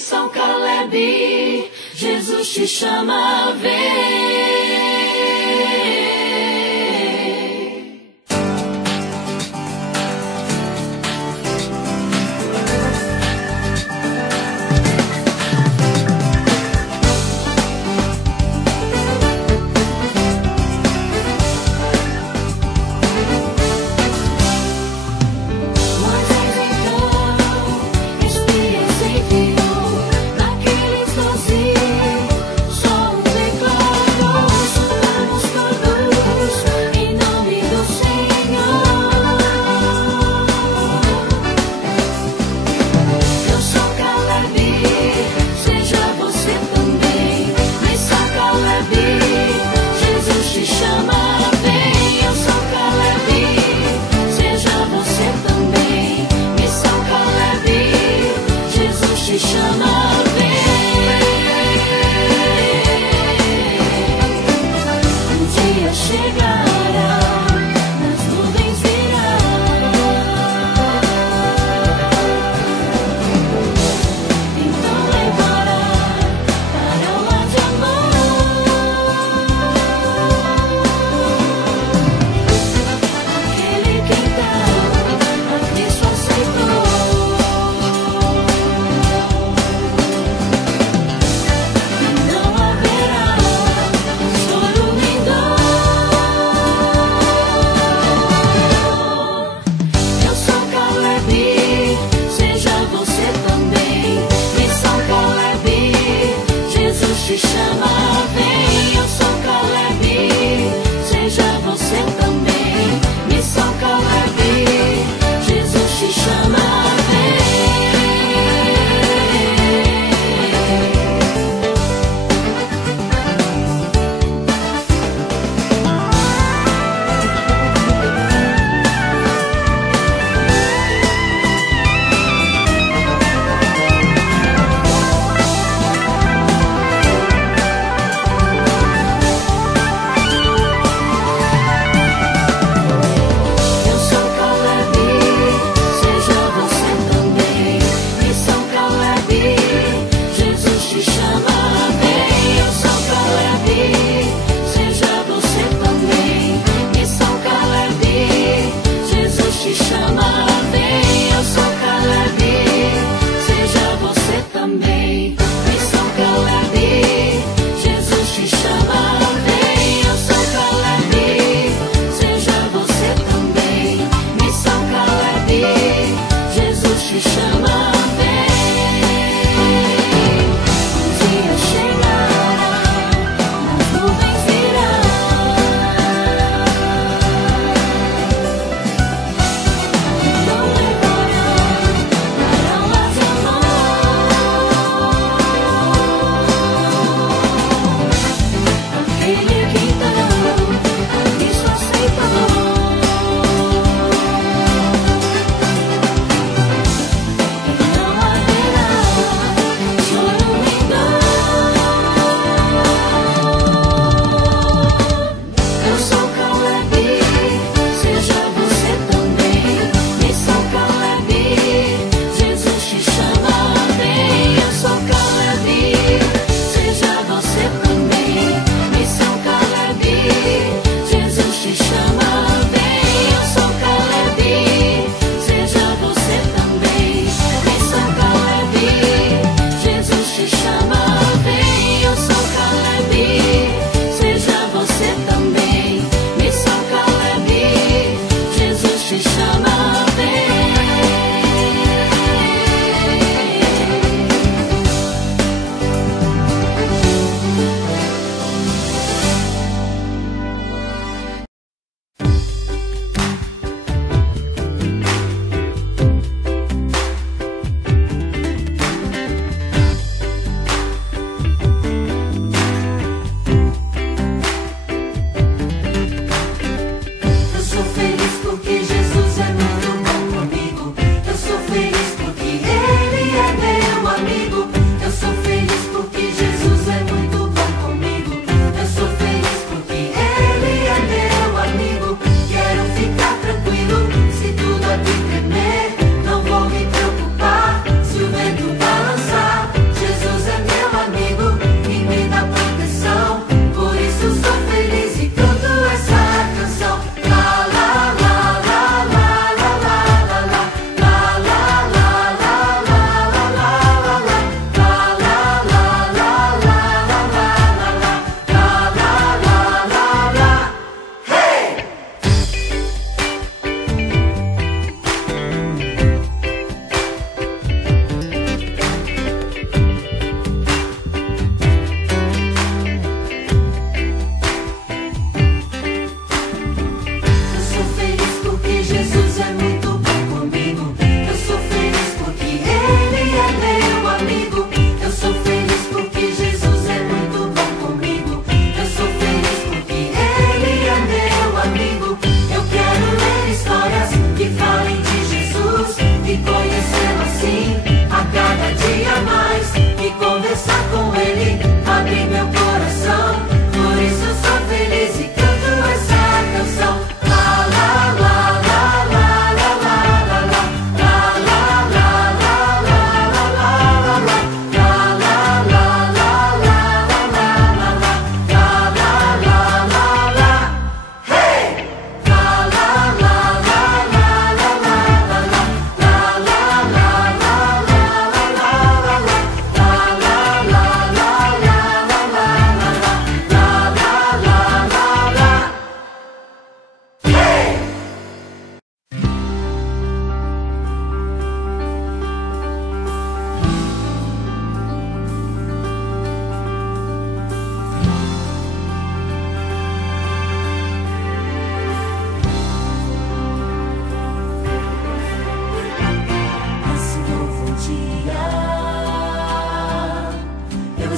Missão Caleb, Jesus te chama, vem.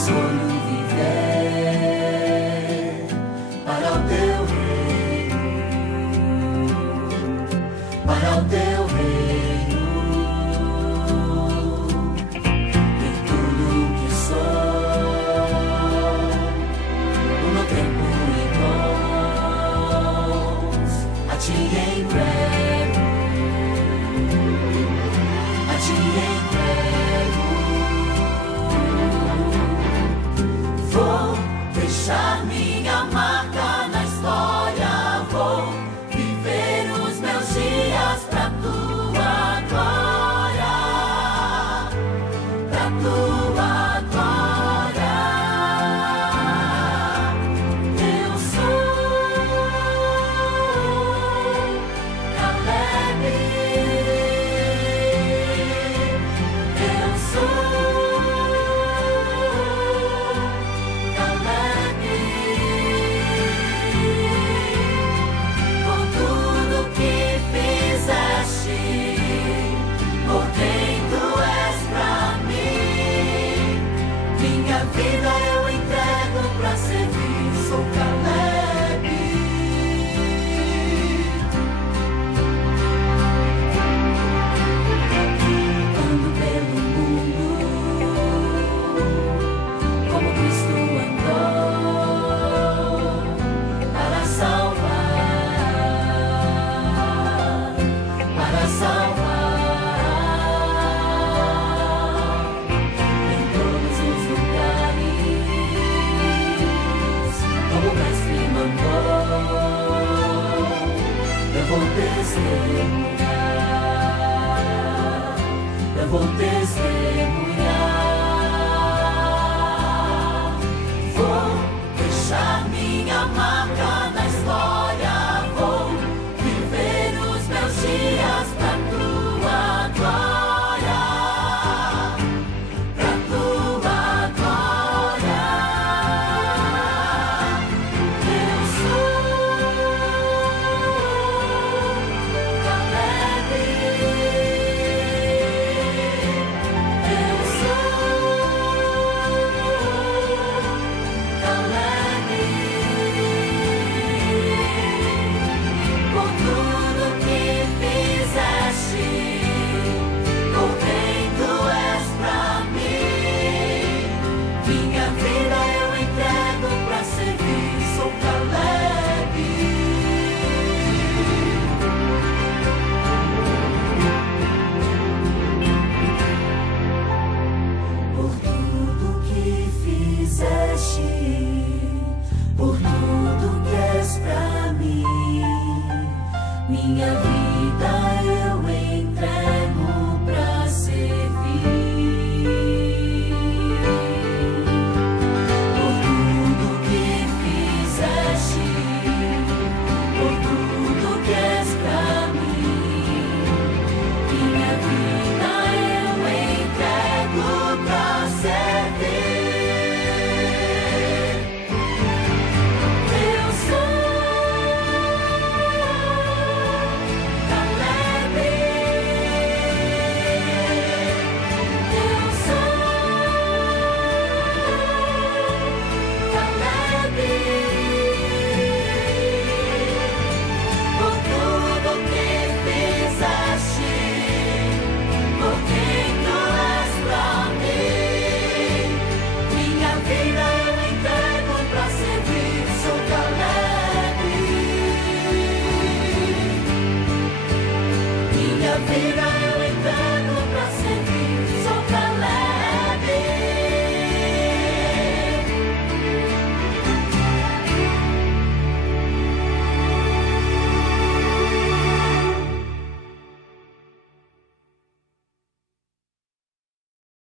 escolho viver para o teu reino, para o teu reino. Em tudo que sou, o meu tempo em mãos, a ti entrego, a ti entrego. Vou deixar minha marca na história, vou viver os meus dias pra tua glória, pra tua glória. Eu sou Caleb, eu sou Caleb. Por tudo que fizeste, por quem tu és pra mim, minha vida eu entrego pra servir. Sou Caleb. Ando pelo mundo como Cristo andou, para salvar, para salvar. Em todos os lugares, como o Mestre mandou, eu vou testemunhar, eu vou testemunhar. Vou deixar minha marca na história, vou viver os meus dias pra tua glória, pra tua glória. Eu sou Caleb, eu sou Caleb. Por tudo que fizeste, por quem tu és pra mim, minha vida eu entrego pra servir. Sou Caleb. Por tudo que fizeste, por tudo que és pra mim, minha vida eu entrego pra servir. Por tudo que fizeste, por tudo que és pra mim, minha vida eu entrego pra servir. Eu sou Caleb, eu sou Caleb. Por tudo que fizeste, por quem tu és pra mim, minha vida eu entrego pra servir. Sou Caleb. Minha vida